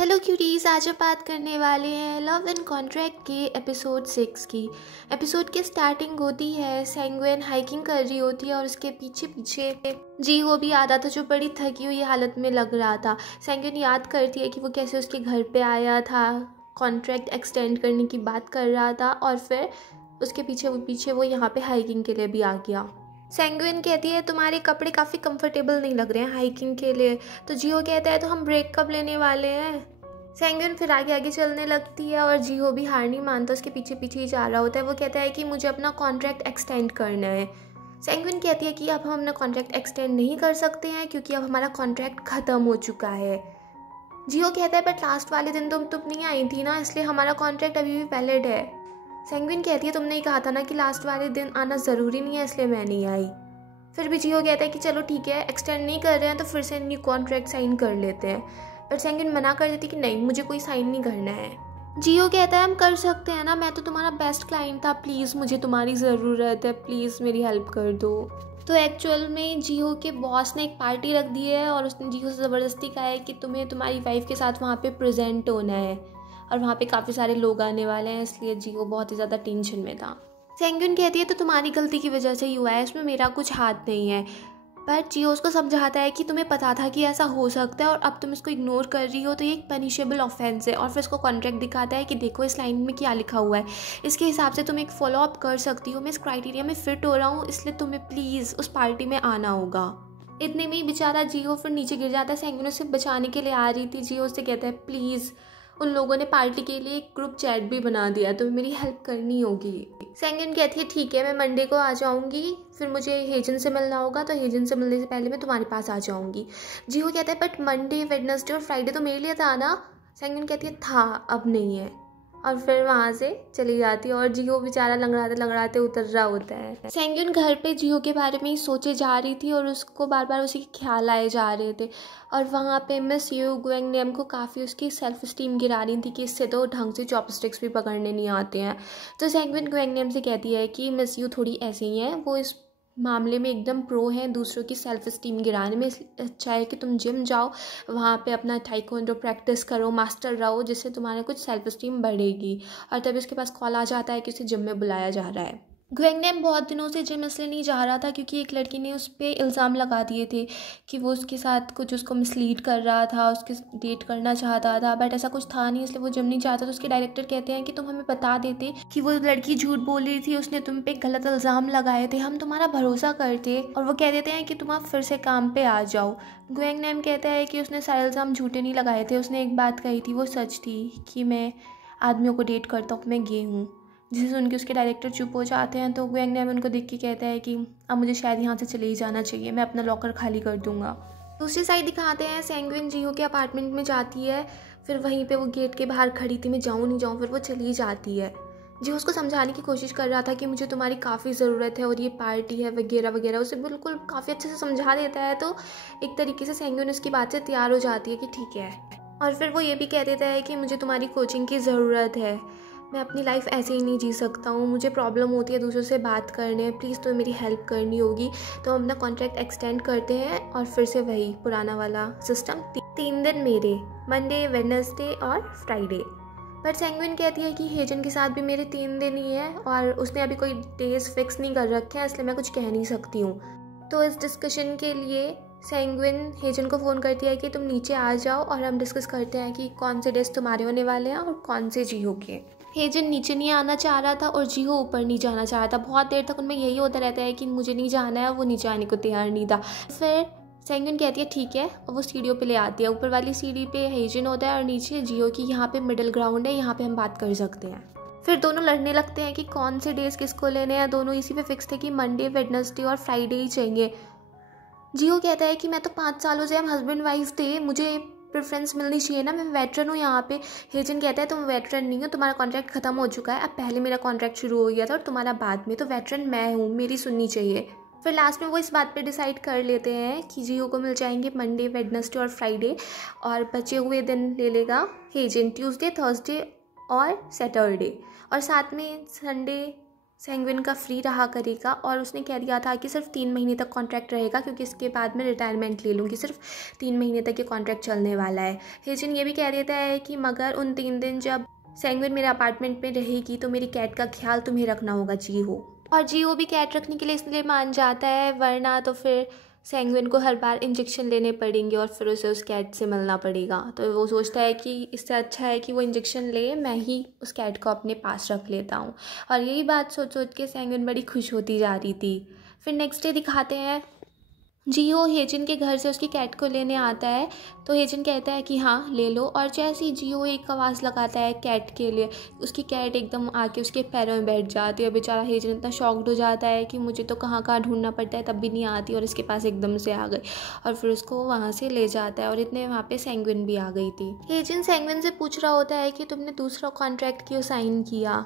Hello cuties, आज हम बात करने वाले हैं लव एंड कॉन्ट्रैक्ट के एपिसोड 6 की। एपिसोड की स्टार्टिंग होती है, सैंगविन हाइकिंग कर रही होती है और उसके पीछे पीछे जीहो भी आता था जो बड़ी थकी हुई हालत में लग रहा था। सैंगविन याद करती है कि वो कैसे उसके घर पे आया था, कॉन्ट्रैक्ट एक्सटेंड करने की बात कर रहा था और फिर उसके पीछे वो यहाँ पे हाइकिंग के लिए भी आ गया। सैंगविन कहती है तुम्हारे कपड़े काफ़ी कंफर्टेबल नहीं लग रहे हैं हाइकिंग के लिए। तो जिहो कहता है तो हम ब्रेक कब लेने वाले हैं। सैंगविन फिर आगे आगे चलने लगती है और जिहो भी हार नहीं मानता, उसके पीछे पीछे ही जा रहा होता है। वो कहता है कि मुझे अपना कॉन्ट्रैक्ट एक्सटेंड करना है। सैंगविन कहती है कि अब हम अपना कॉन्ट्रैक्ट एक्सटेंड नहीं कर सकते हैं क्योंकि अब हमारा कॉन्ट्रैक्ट ख़त्म हो चुका है। जिहो कहता है बट लास्ट वाले दिन तुम नहीं आई थी ना, इसलिए हमारा कॉन्ट्रैक्ट अभी भी वैलिड है। सैंगविन कहती है तुमने ही कहा था ना कि लास्ट वाले दिन आना ज़रूरी नहीं है, इसलिए मैं नहीं आई। फिर भी जिहो कहता है कि चलो ठीक है, एक्सटेंड नहीं कर रहे हैं तो फिर से न्यू कॉन्ट्रैक्ट साइन कर लेते हैं। पर सैंगविन मना कर देती कि नहीं, मुझे कोई साइन नहीं करना है। जिहो कहता है हम कर सकते हैं ना, मैं तो तुम्हारा बेस्ट क्लाइंट था, प्लीज़ मुझे तुम्हारी ज़रूरत है, प्लीज़ मेरी हेल्प कर दो। तो एक्चुअल में जिहो के बॉस ने एक पार्टी रख दी है और उसने जिहो से ज़बरदस्ती कहा है कि तुम्हें तुम्हारी वाइफ के साथ वहाँ पे प्रेजेंट होना है और वहाँ पे काफ़ी सारे लोग आने वाले हैं, इसलिए जिहो बहुत ही ज़्यादा टेंशन में था। सैंगविन कहती है तो तुम्हारी गलती की वजह से ही हुआ है, इसमें मेरा कुछ हाथ नहीं है। पर जिहो उसको समझाता है कि तुम्हें पता था कि ऐसा हो सकता है और अब तुम इसको इग्नोर कर रही हो तो ये एक पनिशेबल ऑफेंस है। और फिर इसको कॉन्ट्रैक्ट दिखाता है कि देखो इस लाइन में क्या लिखा हुआ है, इसके हिसाब से तुम एक फॉलो अप कर सकती हो, मैं इस क्राइटेरिया में फिट हो रहा हूँ, इसलिए तुम्हें प्लीज़ उस पार्टी में आना होगा। इतने में ही बेचारा जिहो फिर नीचे गिर जाता है। सैंगविन उसे बचाने के लिए आ रही थी। जिहो उससे कहता है प्लीज़, उन लोगों ने पार्टी के लिए एक ग्रुप चैट भी बना दिया, तो मेरी हेल्प करनी होगी। सैंगविन कहती है ठीक है, मैं मंडे को आ जाऊंगी, फिर मुझे हेजन से मिलना होगा तो हेजन से मिलने से पहले मैं तुम्हारे पास आ जाऊंगी। जिहो कहता है बट मंडे, वेडनेसडे और फ्राइडे तो मेरे लिए था ना। सैंगविन कहती है था, अब नहीं है, और फिर वहाँ से चली जाती है और जिहो बेचारा लंगड़ाते लंगड़ाते उतर रहा होता है। सैंगविन घर पे जिहो के बारे में ही सोचे जा रही थी और उसको बार बार उसी के ख्याल आए जा रहे थे और वहाँ पे मिस यू गुएंगनेम को काफ़ी उसकी सेल्फ स्टीम गिरा रही थी कि इससे तो ढंग से चॉपस्टिक्स भी पकड़ने नहीं आते हैं। तो सैंगविन गुएंगनेम से कहती है कि मिस यू थोड़ी ऐसे ही है, वो इस मामले में एकदम प्रो हैं, दूसरों की सेल्फ स्टीम गिराने में। अच्छा है कि तुम जिम जाओ, वहाँ पे अपना ताइक्वांडो प्रैक्टिस करो, मास्टर रहो, जिससे तुम्हारे कुछ सेल्फ स्टीम बढ़ेगी। और तभी उसके पास कॉल आ जाता है कि उसे जिम में बुलाया जा रहा है। गुएंगनेम बहुत दिनों से जिम इसलिए नहीं जा रहा था क्योंकि एक लड़की ने उस पर इल्ज़ाम लगा दिए थे कि वो उसके साथ कुछ उसको मिसलीड कर रहा था, उसके डेट करना चाहता था, बट ऐसा कुछ था नहीं, इसलिए वो जिम नहीं चाहता। तो उसके डायरेक्टर कहते हैं कि तुम हमें बता देते कि वो लड़की झूठ बोल रही थी, उसने तुम पे गलत इल्ज़ाम लगाए थे, हम तुम्हारा भरोसा करते। और वो कह देते हैं कि तुम आप फिर से काम पे आ जाओ। गुएंगनेम कहता है कि उसने सारे इल्ज़ाम झूठे नहीं लगाए थे, उसने एक बात कही थी वो सच थी कि मैं आदमियों को डेट करता हूँ, मैं गे हूँ। जिसे सुन के उसके डायरेक्टर चुप हो जाते हैं। तो गुएंगनेम उनको देख के कहता है कि अब मुझे शायद यहाँ से चले ही जाना चाहिए, मैं अपना लॉकर खाली कर दूंगा। दूसरी साइड दिखाते हैं सैंगविन जिहो के अपार्टमेंट में जाती है, फिर वहीं पे वो गेट के बाहर खड़ी थी, मैं जाऊँ नहीं जाऊँ, फिर वो चली जाती है। जिहो उसको समझाने की कोशिश कर रहा था कि मुझे तुम्हारी काफ़ी ज़रूरत है और ये पार्टी है वगैरह वगैरह, उसे बिल्कुल काफ़ी अच्छे से समझा देता है। तो एक तरीके से सैंगविन उसकी बात से तैयार हो जाती है कि ठीक है। और फिर वो ये भी कह देता है कि मुझे तुम्हारी कोचिंग की ज़रूरत है, मैं अपनी लाइफ ऐसे ही नहीं जी सकता हूँ, मुझे प्रॉब्लम होती है दूसरों से बात करने, प्लीज़ तो मेरी हेल्प करनी होगी। तो हम अपना कॉन्ट्रैक्ट एक्सटेंड करते हैं और फिर से वही पुराना वाला सिस्टम, 3 दिन मेरे, मंडे, वेडनेसडे और फ्राइडे। पर सैंगविन कहती है कि हेजन के साथ भी मेरे 3 दिन ही है और उसने अभी कोई डेज फिक्स नहीं कर रखे हैं, इसलिए मैं कुछ कह नहीं सकती हूँ। तो इस डिस्कशन के लिए सैंगविन हेजन को फ़ोन करती है कि तुम नीचे आ जाओ और हम डिस्कस करते हैं कि कौन से डेज तुम्हारे होने वाले हैं और कौन से जिहो के। हेजन नीचे नहीं आना चाह रहा था और जिहो ऊपर नहीं जाना चाह रहा था। बहुत देर तक उनमें यही होता रहता है कि मुझे नहीं जाना है, वो नीचे आने को तैयार नहीं था। फिर सैंगविन कहती है ठीक है और वो सीढ़ियों पे ले आती है। ऊपर वाली सीढ़ी पे हेजन होता है और नीचे जिहो की यहाँ पे मिडिल ग्राउंड है, यहाँ पे हम बात कर सकते हैं। फिर दोनों लड़ने लगते हैं कि कौन से डेज किसको लेने हैं। दोनों इसी पे फिक्स थे कि मंडे, वेडनेसडे और फ्राइडे ही चाहिए। जिहो कहता है कि मैं तो 5 सालों से हम हस्बैंड वाइफ थे, मुझे प्रेफरेंस मिलनी चाहिए ना, मैं वेटरन हूँ यहाँ पे। हेजन कहता है तुम वेटरन नहीं हो, तुम्हारा कॉन्ट्रैक्ट खत्म हो चुका है, अब पहले मेरा कॉन्ट्रैक्ट शुरू हो गया था और तुम्हारा बाद में, तो वेटरन मैं हूँ, मेरी सुननी चाहिए। फिर लास्ट में वो इस बात पे डिसाइड कर लेते हैं कि जिहो को मिल जाएंगे मंडे, वेडनेसडे और फ्राइडे और बचे हुए दिन ले लेगा हेजन, ट्यूसडे, थर्सडे और सैटरडे, और साथ में संडे, सेंगविन का फ्री रहा करेगा और उसने कह दिया था कि सिर्फ 3 महीने तक कॉन्ट्रैक्ट रहेगा क्योंकि इसके बाद मैं रिटायरमेंट ले लूँगी। सिर्फ 3 महीने तक ये कॉन्ट्रैक्ट चलने वाला है। हेजिन ये भी कह देता है कि मगर उन 3 दिन जब सेंगविन मेरे अपार्टमेंट में रहेगी तो मेरी कैट का ख्याल तुम्हें रखना होगा जीहो। और जीहो भी कैट रखने के लिए इसलिए मान जाता है, वरना तो फिर सेंगविन को हर बार इंजेक्शन लेने पड़ेंगे और फिर उसे उस कैट से मिलना पड़ेगा। तो वो सोचता है कि इससे अच्छा है कि वो इंजेक्शन ले, मैं ही उस कैट को अपने पास रख लेता हूँ। और यही बात सोच सोच के सेंगविन बड़ी खुश होती जा रही थी। फिर नेक्स्ट डे दिखाते हैं जीहो हेजिन के घर से उसकी कैट को लेने आता है। तो हेजिन कहता है कि हाँ ले लो, और जैसे ही जीहो एक आवाज़ लगाता है कैट के लिए, उसकी कैट एकदम आके उसके पैरों में बैठ जाती है। बेचारा हेजिन इतना शॉक्ड हो जाता है कि मुझे तो कहाँ कहाँ ढूंढना पड़ता है तब भी नहीं आती, और इसके पास एकदम से आ गई और फिर उसको वहाँ से ले जाता है। और इतने वहाँ पे सेंगविन भी आ गई थी। हेजिन सेंगविन से पूछ रहा होता है कि तुमने दूसरा कॉन्ट्रैक्ट क्यों साइन किया।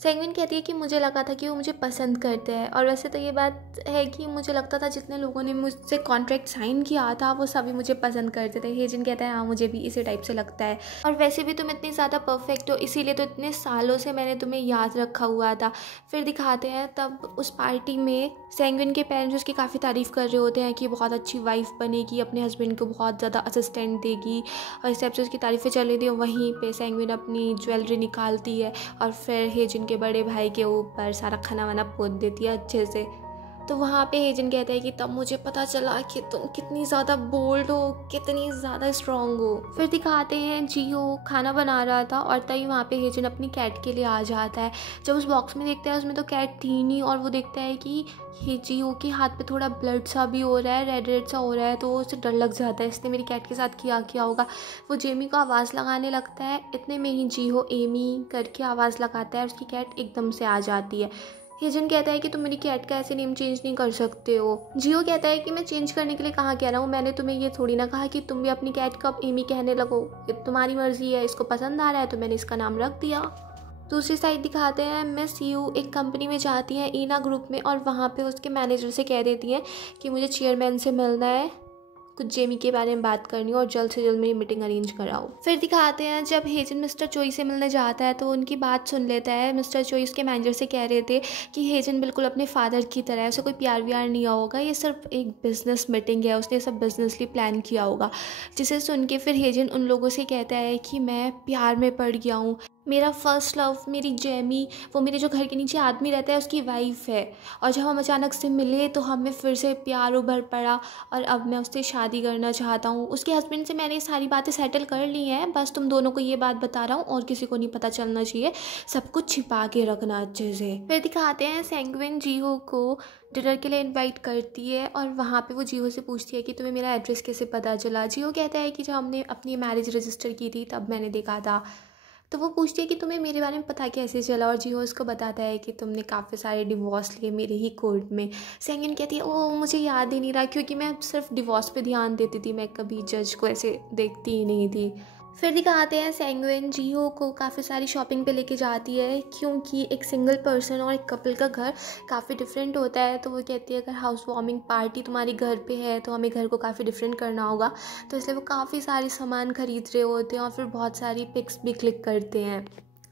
सेंगविन कहती है कि मुझे लगा था कि वो मुझे पसंद करते हैं, और वैसे तो ये बात है कि मुझे लगता था जितने लोगों ने मुझसे कॉन्ट्रैक्ट साइन किया था वो सभी मुझे पसंद करते थे। हेजिन कहता है हाँ मुझे भी इसी टाइप से लगता है, और वैसे भी तुम इतनी ज़्यादा परफेक्ट हो इसीलिए तो इतने सालों से मैंने तुम्हें याद रखा हुआ था। फिर दिखाते हैं तब उस पार्टी में सेंगविन के पेरेंट्स उसकी काफ़ी तारीफ़ कर रहे होते हैं कि बहुत अच्छी वाइफ बनेगी, अपने हस्बैंड को बहुत ज़्यादा असिस्टेंट देगी, और इस टाइप से उसकी तारीफ़ें चल रही थी। वहीं पे सेंगविन अपनी ज्वेलरी निकालती है और फिर हेजिन के बड़े भाई के ऊपर सारा खाना वाना पोत देती है अच्छे से। तो वहाँ पे हेजिन कहता है कि तब मुझे पता चला कि तुम कितनी ज़्यादा बोल्ड हो, कितनी ज़्यादा स्ट्रॉन्ग हो। फिर दिखाते हैं जीहो खाना बना रहा था और तभी वहाँ पे हेजिन अपनी कैट के लिए आ जाता है। जब उस बॉक्स में देखता है उसमें तो कैट थी नहीं, और वो देखता है कि जीहो के हाथ पे थोड़ा ब्लड सा भी हो रहा है, रेड रेड सा हो रहा है, तो उसे डर लग जाता है इसने मेरी कैट के साथ किया होगा। वो जेमी को आवाज़ लगाने लगता है, इतने में ही जीहो एमी करके आवाज़ लगाता है और उसकी कैट एकदम से आ जाती है। हेजिन कहता है कि तुम मेरी कैट का ऐसे नेम चेंज नहीं कर सकते हो। जीहो कहता है कि मैं चेंज करने के लिए कहाँ कह रहा हूँ, मैंने तुम्हें ये थोड़ी ना कहा कि तुम भी अपनी कैट को अब एमी कहने लगो, ये तुम्हारी मर्जी है, इसको पसंद आ रहा है तो मैंने इसका नाम रख दिया। दूसरी साइड दिखाते हैं मिस यू एक कंपनी में जाती हैं ईना ग्रुप में, और वहाँ पे उसके मैनेजर से कह देती हैं कि मुझे चेयरमैन से मिलना है, कुछ जेमी के बारे में बात करनी हो और जल्द से जल्द मेरी मीटिंग अरेंज कराओ। फिर दिखाते हैं जब हेजिन मिस्टर चोई से मिलने जाता है तो उनकी बात सुन लेता है। मिस्टर चोई उसके मैनेजर से कह रहे थे कि हेजिन बिल्कुल अपने फादर की तरह है, उसे कोई प्यार व्यार नहीं होगा, ये सिर्फ एक बिजनेस मीटिंग है, उसने सब बिजनेसली प्लान किया होगा। जिसे सुन के फिर हेजिन उन लोगों से कहता है कि मैं प्यार में पड़ गया हूँ, मेरा फर्स्ट लव मेरी जेमी, वो मेरे जो घर के नीचे आदमी रहता है उसकी वाइफ है, और जब हम अचानक से मिले तो हमें फिर से प्यार उभर पड़ा और अब मैं उससे शादी करना चाहता हूँ। उसके हस्बैंड से मैंने सारी बातें सेटल कर ली हैं, बस तुम दोनों को ये बात बता रहा हूँ और किसी को नहीं पता चलना चाहिए, सब कुछ छिपा के रखना अच्छे से। फिर दिखाते हैं सेंगविन जीहो को डिनर के लिए इनवाइट करती है और वहाँ पे वो जीहो से पूछती है कि तुम्हें मेरा एड्रेस कैसे पता चला। जीहो कहता है कि जब हमने अपनी मैरिज रजिस्टर की थी तब मैंने देखा था। तो वो पूछती है कि तुम्हें मेरे बारे में पता कैसे चला, और जीहो उसको बताता है कि तुमने काफ़ी सारे डिवोर्स लिए मेरे ही कोर्ट में। सेंगविन कहती है ओह मुझे याद ही नहीं रहा, क्योंकि मैं सिर्फ डिवोर्स पे ध्यान देती थी, मैं कभी जज को ऐसे देखती ही नहीं थी। फिर दिखाते हैं सेंगविन जीहो को काफ़ी सारी शॉपिंग पे लेके जाती है, क्योंकि एक सिंगल पर्सन और एक कपल का घर काफ़ी डिफरेंट होता है। तो वो कहती है अगर हाउस वार्मिंग पार्टी तुम्हारे घर पे है तो हमें घर को काफ़ी डिफरेंट करना होगा, तो इसलिए वो काफ़ी सारी सामान खरीद रहे होते हैं और फिर बहुत सारी पिक्स भी क्लिक करते हैं।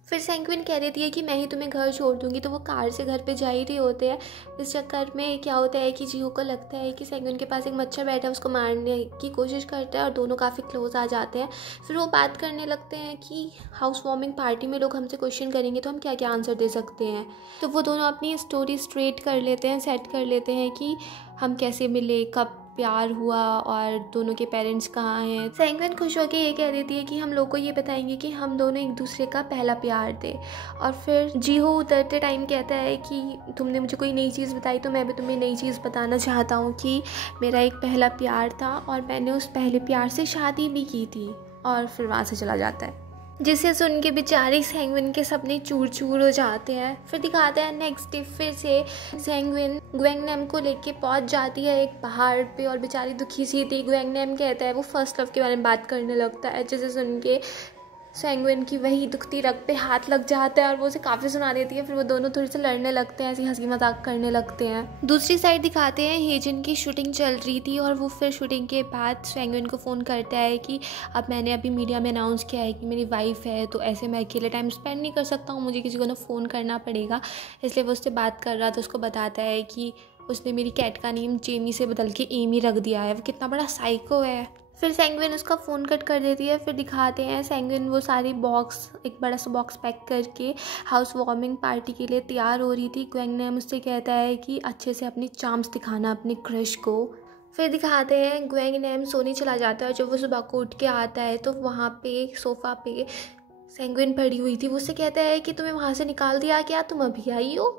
फिर सेंगविन कह देती है कि मैं ही तुम्हें घर छोड़ दूंगी, तो वो कार से घर पे जा ही रहे होते हैं। इस चक्कर में क्या होता है कि जीहो को लगता है कि सेंगविन के पास एक मच्छर बैठा है, उसको मारने की कोशिश करता है और दोनों काफ़ी क्लोज आ जाते हैं। फिर वो बात करने लगते हैं कि हाउस वार्मिंग पार्टी में लोग हमसे क्वेश्चन करेंगे तो हम क्या क्या आंसर दे सकते हैं। तो वो दोनों अपनी स्टोरी स्ट्रेट कर लेते हैं, सेट कर लेते हैं कि हम कैसे मिले, कब प्यार हुआ और दोनों के पेरेंट्स कहाँ हैं। सेंगविन खुश होकर ये कह देती है कि हम लोग को ये बताएंगे कि हम दोनों एक दूसरे का पहला प्यार थे। और फिर जीहो उतरते टाइम कहता है कि तुमने मुझे कोई नई चीज़ बताई तो मैं भी तुम्हें नई चीज़ बताना चाहता हूँ कि मेरा एक पहला प्यार था और मैंने उस पहले प्यार से शादी भी की थी। और फिर वहाँ से चला जाता है, जिसे सुन के बेचारी सेंगविन के सपने चूर चूर हो जाते हैं। फिर दिखाते हैं नेक्स्ट डे फिर से सेंगविन ग्वेंगनेम को लेके पहुंच जाती है एक पहाड़ पे, और बेचारी दुखी सी थी। ग्वेंगनेम कहता है वो फर्स्ट लव के बारे में बात करने लगता है, जिसे सुन के सैंगविन की वही दुखती रग पे हाथ लग जाता है और वो उसे काफ़ी सुना देती है। फिर वो दोनों थोड़े से लड़ने लगते हैं, ऐसी हंसी मजाक करने लगते हैं। दूसरी साइड दिखाते हैं हेजिन की शूटिंग चल रही थी और वो फिर शूटिंग के बाद सैंगविन को फ़ोन करता है कि अब मैंने अभी मीडिया में अनाउंस किया है कि मेरी वाइफ है, तो ऐसे मैं अकेले टाइम स्पेंड नहीं कर सकता हूँ, मुझे किसी को ना फ़ोन करना पड़ेगा। इसलिए वो उससे बात कर रहा था, उसको बताता है कि उसने मेरी कैट का नेम जेमी से बदल के एमी रख दिया है। वो कितना बड़ा साइको है। फिर सैंगविन उसका फ़ोन कट कर देती है। फिर दिखाते हैं सैंगविन वो सारी बॉक्स, एक बड़ा सा बॉक्स पैक करके हाउस वार्मिंग पार्टी के लिए तैयार हो रही थी। ग्वेंगनैम उससे कहता है कि अच्छे से अपनी चार्म्स दिखाना अपने क्रश को। फिर दिखाते हैं ग्वेंगनैम सोने चला जाता है। जब वो सुबह को उठ के आता है तो वहाँ पे सोफ़ा पे सैंगविन पड़ी हुई थी। वो उससे कहता है कि तुम्हें वहाँ से निकाल दिया क्या, तुम अभी आई हो?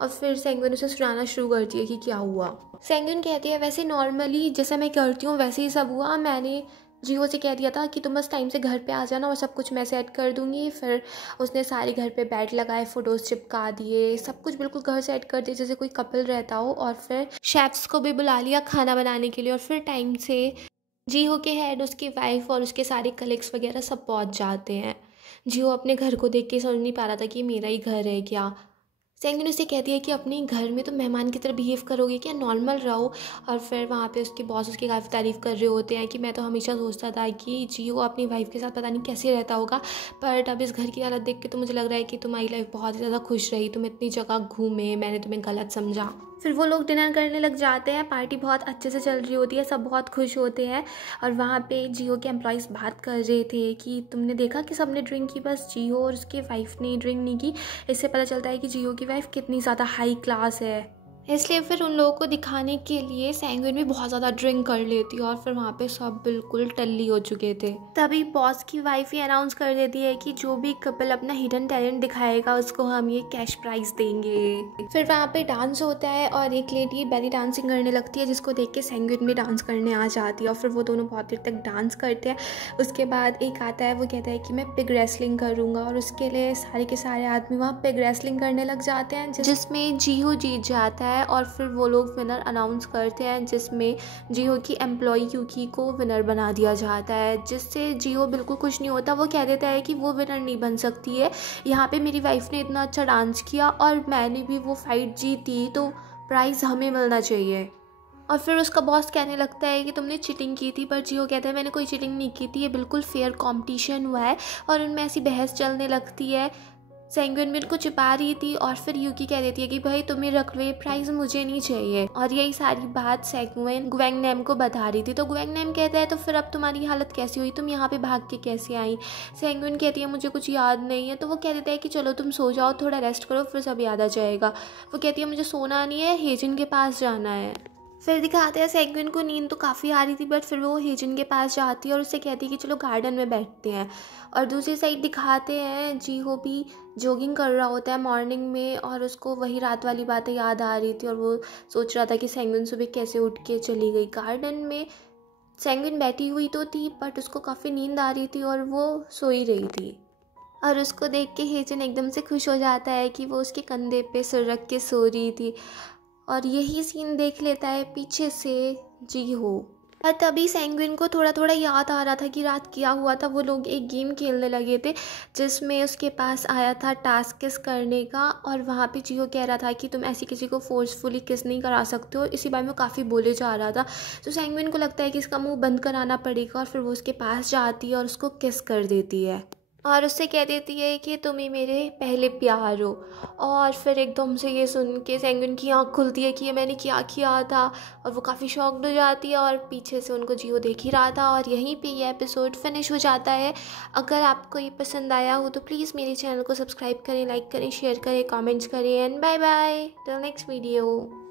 और फिर सैंगविन उसे सुनाना शुरू करती है कि क्या हुआ। सैंगविन कहती है वैसे नॉर्मली जैसा मैं करती हूँ वैसे ही सब हुआ। मैंने जियो से कह दिया था कि तुम बस टाइम से घर पे आ जाना और सब कुछ मैं सेट कर दूँगी। फिर उसने सारे घर पे बेड लगाए, फ़ोटोज़ चिपका दिए, सब कुछ बिल्कुल घर सेट कर दिया जैसे कोई कपल रहता हो। और फिर शेफ्स को भी बुला लिया खाना बनाने के लिए। और फिर टाइम से जियो के हेड, उसकी वाइफ और उसके सारे कलीग्स वगैरह सब पहुँच जाते हैं। जियो अपने घर को देख के समझ नहीं पा रहा था कि मेरा ही घर है क्या। सैंगविन उससे कहती है कि अपने घर में तो मेहमान की तरह बिहेव करोगे क्या, नॉर्मल रहो। और फिर वहाँ पे उसके बॉस उसकी काफ़ी तारीफ़ कर रहे होते हैं कि मैं तो हमेशा सोचता था कि जियो अपनी वाइफ के साथ पता नहीं कैसे रहता होगा, बट अब इस घर की हालत देख के तो मुझे लग रहा है कि तुम्हारी लाइफ बहुत ही ज़्यादा खुश रही, तुम इतनी जगह घूमे, मैंने तुम्हें गलत समझा। फिर वो लोग डिनर करने लग जाते हैं। पार्टी बहुत अच्छे से चल रही होती है, सब बहुत खुश होते हैं। और वहाँ पे जियो के एम्प्लॉयज़ बात कर रहे थे कि तुमने देखा कि सबने ड्रिंक की, बस जियो और उसकी वाइफ ने ड्रिंक नहीं की। इससे पता चलता है कि जियो की वाइफ कितनी ज़्यादा हाई क्लास है। इसलिए फिर उन लोगों को दिखाने के लिए सैंगविन भी बहुत ज़्यादा ड्रिंक कर लेती है और फिर वहाँ पे सब बिल्कुल टल्ली हो चुके थे। तभी बॉस की वाइफ ही अनाउंस कर देती है कि जो भी कपल अपना हिडन टैलेंट दिखाएगा उसको हम ये कैश प्राइज देंगे। फिर वहाँ पे डांस होता है और एक लेडी बेली डांसिंग करने लगती है जिसको देख के सैंगविन भी डांस करने आ जाती है और फिर वो दोनों बहुत देर तक डांस करते हैं। उसके बाद एक आता है, वो कहता है कि मैं पिग रेसलिंग करूँगा और उसके लिए सारे के सारे आदमी वहाँ पिग रेसलिंग करने लग जाते हैं जिसमें जियो जीत जाता है। और फिर वो लोग विनर अनाउंस करते हैं जिसमें जियो की एम्प्लॉय यूकी को विनर बना दिया जाता है, जिससे जियो बिल्कुल खुश नहीं होता। वो कह देता है कि वो विनर नहीं बन सकती है, यहाँ पे मेरी वाइफ ने इतना अच्छा डांस किया और मैंने भी वो फाइट जीती, तो प्राइज़ हमें मिलना चाहिए। और फिर उसका बॉस कहने लगता है कि तुमने चीटिंग की थी, पर जियो कहता है मैंने कोई चीटिंग नहीं की थी, ये बिल्कुल फेयर कंपटीशन हुआ है। और उनमें ऐसी बहस चलने लगती है। सैंगविन भी उनको छिपा रही थी और फिर यूकी कह देती है कि भाई तुम्हें रख लो, ये प्राइज़ मुझे नहीं चाहिए। और यही सारी बात सैंगविन ग्वेंगनैम को बता रही थी। तो ग्वेंगनैम कहता है तो फिर अब तुम्हारी हालत कैसी हुई, तुम यहाँ पे भाग के कैसे आई? सैंगविन कहती है मुझे कुछ याद नहीं है। तो वो कह देता है कि चलो तुम सो जाओ, थोड़ा रेस्ट करो, फिर सब याद आ जाएगा। वो कहती है मुझे सोना नहीं है, हेजिन के पास जाना है। फिर दिखाते हैं सैंगविन को नींद तो काफ़ी आ रही थी, बट फिर वो हेजिन के पास जाती है और उससे कहती है कि चलो गार्डन में बैठते हैं। और दूसरी साइड दिखाते हैं जिहो भी जॉगिंग कर रहा होता है मॉर्निंग में और उसको वही रात वाली बातें याद आ रही थी और वो सोच रहा था कि सैंगविन सुबह कैसे उठ के चली गई। गार्डन में सैंगविन बैठी हुई तो थी, बट उसको काफ़ी नींद आ रही थी और वो सो ही रही थी। और उसको देख के हेजिन एकदम से खुश हो जाता है कि वो उसके कंधे पे सिर रख के सो रही थी। और यही सीन देख लेता है पीछे से जिहो। और तभी सैंगविन को थोड़ा थोड़ा याद आ रहा था कि रात क्या हुआ था। वो लोग एक गेम खेलने लगे थे जिसमें उसके पास आया था टास्क किस करने का, और वहाँ पे जिहो कह रहा था कि तुम ऐसी किसी को फोर्सफुली किस नहीं करा सकते हो। इसी बारे में काफ़ी बोले जा रहा था। तो सैंगविन को लगता है कि इसका मुंह बंद कराना पड़ेगा और फिर वो उसके पास जाती है और उसको किस कर देती है और उससे कह देती है कि तुम ही मेरे पहले प्यार हो। और फिर एकदम से ये सुन के सैंगविन की आँख खुलती है कि ये मैंने क्या किया था, और वो काफ़ी शॉक्ड हो जाती है और पीछे से उनको जियो देख ही रहा था। और यहीं पे ये एपिसोड फिनिश हो जाता है। अगर आपको ये पसंद आया हो तो प्लीज़ मेरे चैनल को सब्सक्राइब करें, लाइक करें, शेयर करें, कमेंट्स करें and bye bye till next video.